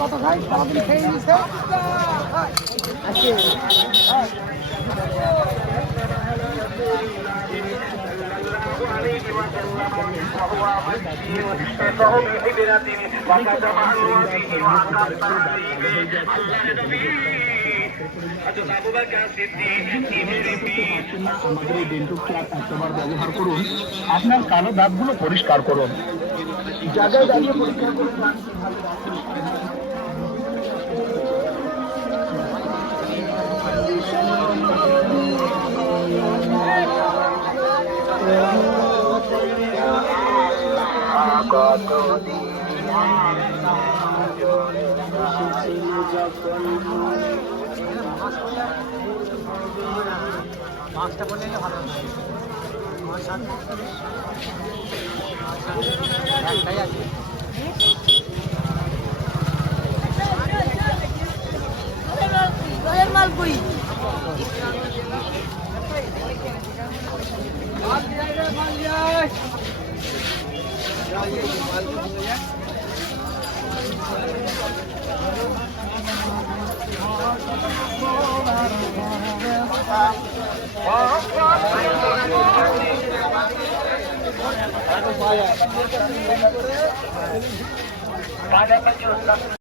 কত ভাই সারাদিন খেয়ে নিচ্ছে আমাদের এই ডেন্টু ক্লাব একবার ব্যবহার করুন। আপনার কালো দাঁতগুলো পরিষ্কার করুন, জায়গায় দাঁড়িয়ে পরিষ্কার করুন। মাছটা বললে ভালো একটাই আছে মালপুরি